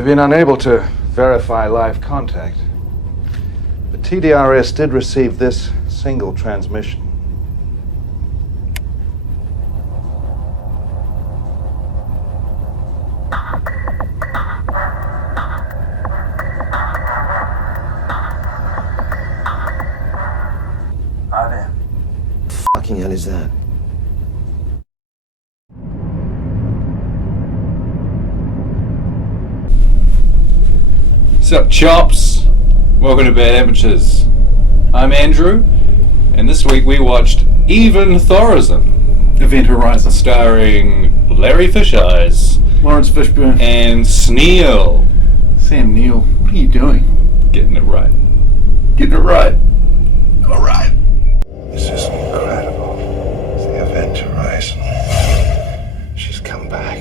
we've been unable to verify live contact. But TDRS did receive this single transmission. Hi there. Fucking hell is that? What's up, chops? Welcome to Bad Amateurs. I'm Andrew, and this week we watched Even Thorism, Event Horizon. starring Larry Fisheyes Lawrence Fishburne. and Sneal. Sam Neill. What are you doing? Getting it right. Getting it right. All right. This is incredible. It's the Event Horizon. She's come back.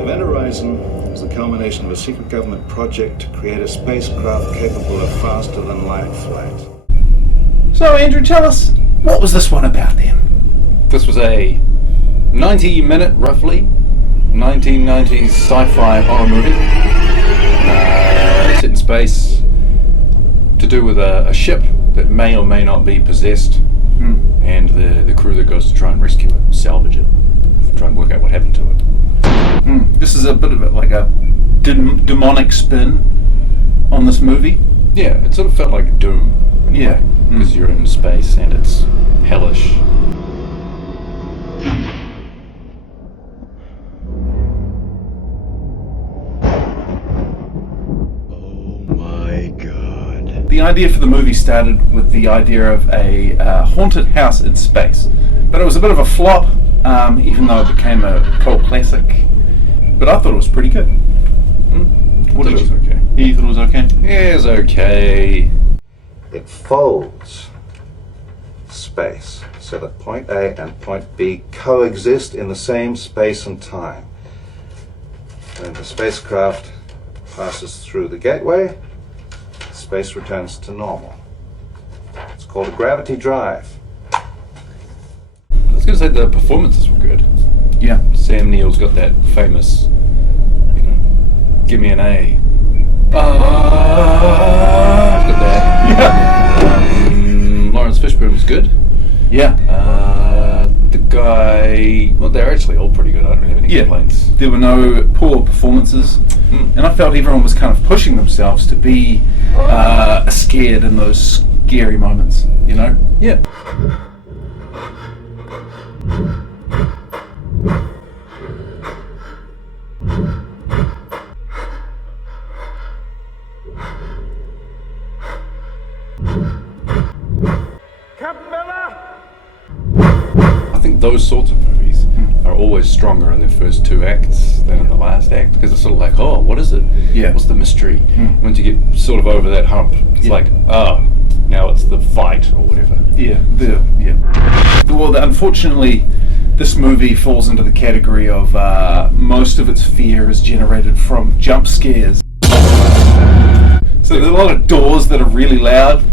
Event Horizon is the culmination of a secret government project to create a spacecraft capable of faster than light flight. So, Andrew, tell us, what was this one about then? This was a 90-minute, roughly, 1990s sci-fi horror movie. Set in space, to do with a ship that may or may not be possessed, and the crew that goes to try and rescue it, salvage it, try and work out what happened to it. This is a bit of like a demonic spin on this movie. Yeah, it sort of felt like Doom. Yeah. Because you're in space and it's hellish. Oh my god. The idea for the movie started with the idea of a haunted house in space. But it was a bit of a flop, even though it became a cult classic. But I thought it was pretty good. What did It was you? okay. Yeah, you thought it was okay? Yeah, it's okay. It folds space so that point A and point B coexist in the same space and time. When the spacecraft passes through the gateway, space returns to normal. It's called a gravity drive. I was going to say the performances were good. Yeah. Sam Neill's got that famous, give me an A. He's got that. Yeah. Lawrence Fishburne was good. Yeah. The guy, well, they're actually all pretty good. I don't have any complaints. There were no poor performances, and I felt everyone was kind of pushing themselves to be scared in those scary moments, you know? Yeah. I think those sorts of movies are always stronger in their first two acts than in the last act, because it's sort of like, oh, what is it? Yeah. What's the mystery? Once you get sort of over that hump, it's like, oh, now it's the fight or whatever. Yeah. Well, unfortunately, this movie falls into the category of most of its fear is generated from jump scares. So there's a lot of doors that are really loud,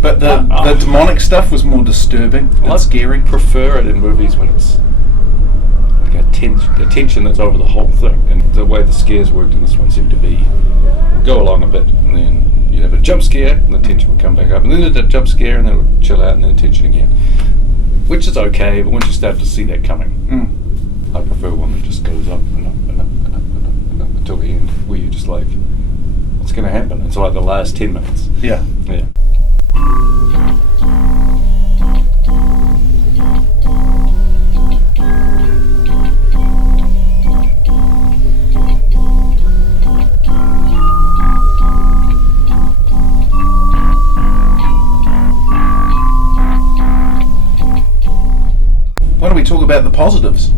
but the demonic stuff was more disturbing and scary. I prefer it in movies when it's like a tension that's over the whole thing, and the way the scares worked in this one seemed to be go along a bit, and then you'd have a jump scare, and the tension would come back up, and then a jump scare, and then it would chill out, and then tension again. Which is okay, but once you start to see that coming, I prefer one that just goes up and up and up and up and up and up until the end, where you're just like, what's going to happen? It's like the last 10 minutes. Yeah. Yeah. Why don't we talk about the positives?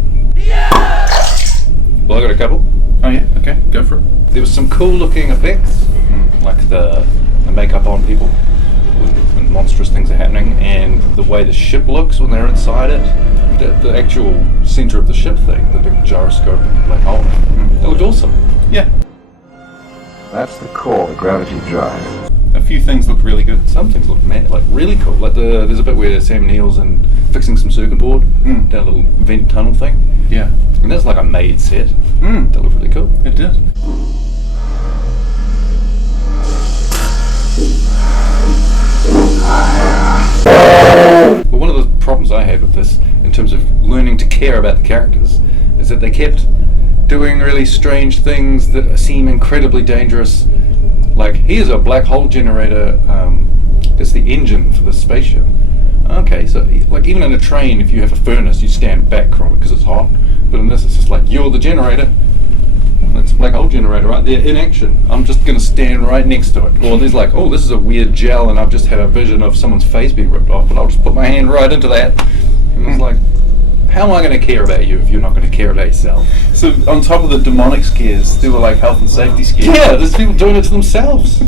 Well, I got a couple. Oh yeah, okay, go for it. There was some cool looking effects, like the makeup on people when monstrous things are happening, and the way the ship looks when they're inside it, the actual centre of the ship thing, the big gyroscope black hole, that looked awesome. Yeah. That's the core, the gravity drive. A few things look really good. Some things look really cool. Like there's a bit where Sam Neill's and fixing some circuit board down a little vent tunnel thing. Yeah. And that's like a made set. That looked really cool. It did. But one of the problems I had with this, in terms of learning to care about the characters, is that they kept doing really strange things that seem incredibly dangerous. Like, here's a black hole generator, that's the engine for the spaceship. Okay, so like even in a train, if you have a furnace, you stand back from it because it's hot. But in this, it's just like, you're the generator. That's a black hole generator right there in action. I'm just going to stand right next to it. Or there's like, oh, this is a weird gel and I've just had a vision of someone's face being ripped off, but I'll just put my hand right into that. And it's like, how am I going to care about you if you're not going to care about yourself? So on top of the demonic scares, there were like health and safety scares. Yeah, there's people doing it to themselves.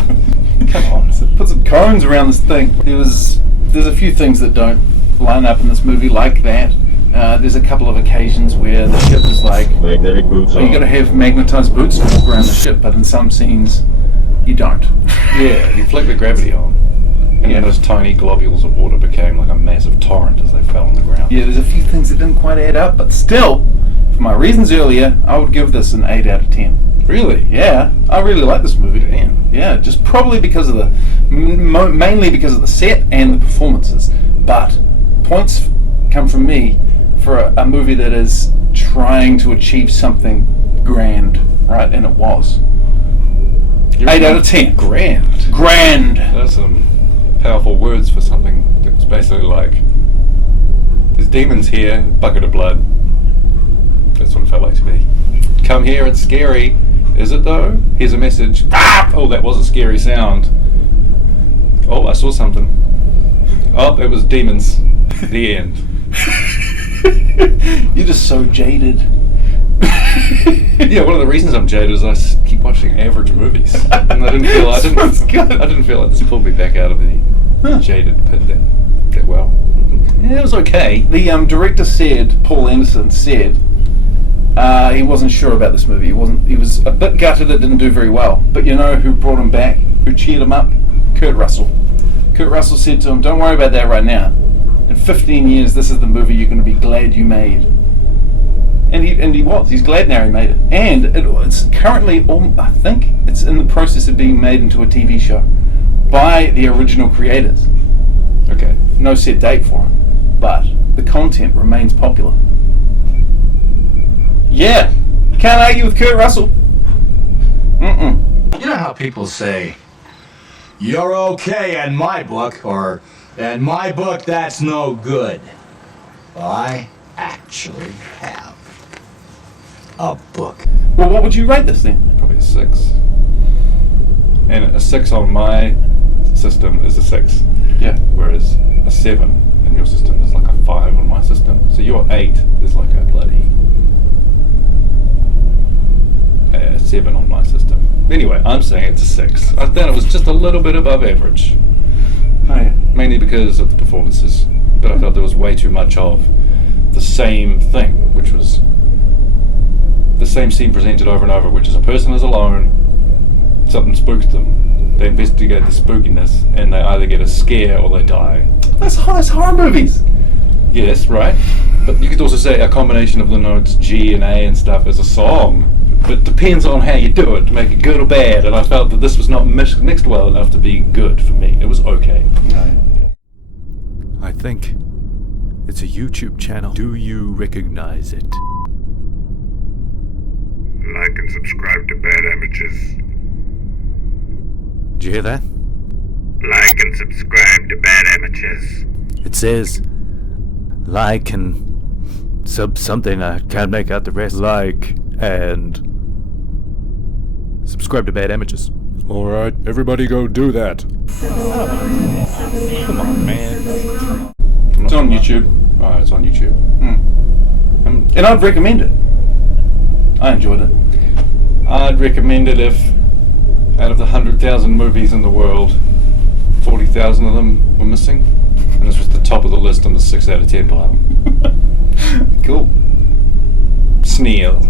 Come on, so put some cones around this thing. There's a few things that don't line up in this movie like that. There's a couple of occasions where the ship is like, Magnetic boots you got to have magnetized boots to walk around the ship, but in some scenes you don't. Yeah, you flick the gravity on, and then those tiny globules of water became like a massive torrent as they fell on the ground. Yeah, there's a few things that didn't quite add up, but still, for my reasons earlier, I would give this an 8 out of 10. Really? Yeah, I really like this movie. Damn. Yeah, just probably because of mainly because of the set and the performances. But points come from me for a movie that is trying to achieve something grand, right? And it was. 8 out of 10. Grand. Grand. That's some powerful words for something that's basically like, there's demons here, bucket of blood. That's what it felt like to me. Come here, it's scary. Is it though? Here's a message. Ah! Oh, that was a scary sound. Oh, I saw something. Oh, it was demons. The end. You're just so jaded. Yeah, one of the reasons I'm jaded is I keep watching average movies, and I didn't feel like this pulled me back out of the jaded pit that well. Yeah, it was okay. The director said, Paul Anderson said, he wasn't sure about this movie. He was a bit gutted it didn't do very well. But you know who brought him back? Who cheered him up? Kurt Russell. Kurt Russell said to him, "Don't worry about that right now. In 15 years, this is the movie you're going to be glad you made." And he was. He's glad now he made it. And it's currently, I think, it's in the process of being made into a TV show by the original creators. Okay. No set date for it, but the content remains popular. Yeah, can't argue with Kurt Russell. You know how people say, "You're okay in my book," or "In my book, that's no good." Well, I actually have a book. Well, what would you rate this then? Probably a 6. And a 6 on my system is a 6. Yeah. Whereas a 7 in your system is like a 5 on my system. So your 8 is like a bloody 7 on my system. Anyway, I'm saying it's a 6. I thought it was just a little bit above average. Oh yeah. Mainly because of the performances. But I felt there was way too much of the same thing, which was the same scene presented over and over, which is a person is alone, something spooks them, they investigate the spookiness, and they either get a scare or they die. That's horror movies. Yes, right? But you could also say a combination of the notes G and A and stuff as a song. But it depends on how you do it to make it good or bad, and I felt that this was not mixed well enough to be good for me. It was okay. No. I think it's a YouTube channel. Do you recognize it? Like and subscribe to Bad Amateurs. Did you hear that? Like and subscribe to Bad Amateurs. It says like and something. I can't make out the rest. Like and subscribe to Bad Amateurs. Alright, everybody go do that. Come on, man. It's on YouTube. Oh, it's on YouTube. And I'd recommend it. I enjoyed it. I'd recommend it if, out of the 100,000 movies in the world, 40,000 of them were missing, and this was the top of the list on the 6 out of 10 pile. Cool. Sneal.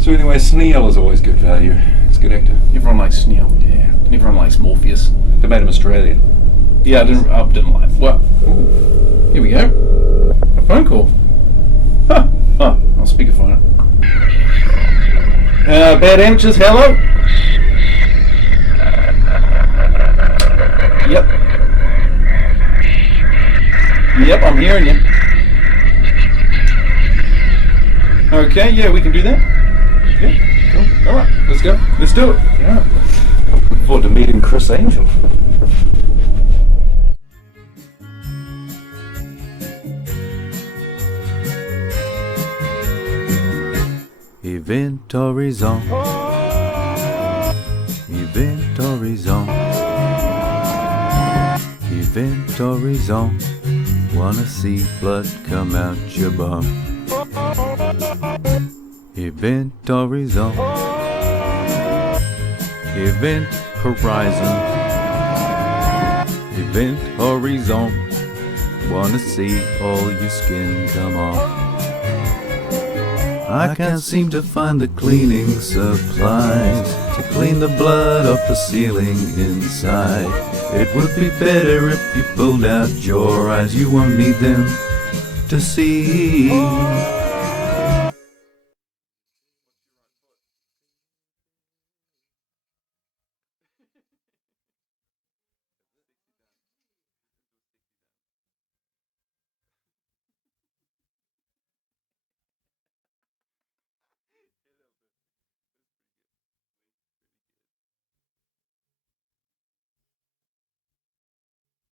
So anyway, Sneal is always good value. It's a good actor. Everyone likes Sneal. Yeah. Everyone likes Morpheus. They made him Australian. Yeah, I didn't like. Well, ooh, here we go. A phone call. Huh. Oh, I'll speakerphone it. Bad amateurs, hello? Yep. Yep, I'm hearing you. Okay, yeah, we can do that. Yeah, cool. Alright, let's go. Let's do it. Yeah. Looking forward to meeting Chris Angel. Event horizon. Event horizon. Event horizon. Wanna see blood come out your bum. Event horizon. Event horizon. Event horizon. Wanna see all your skin come off. I can't seem to find the cleaning supplies to clean the blood off the ceiling inside. It would be better if you pulled out your eyes. You won't need them to see.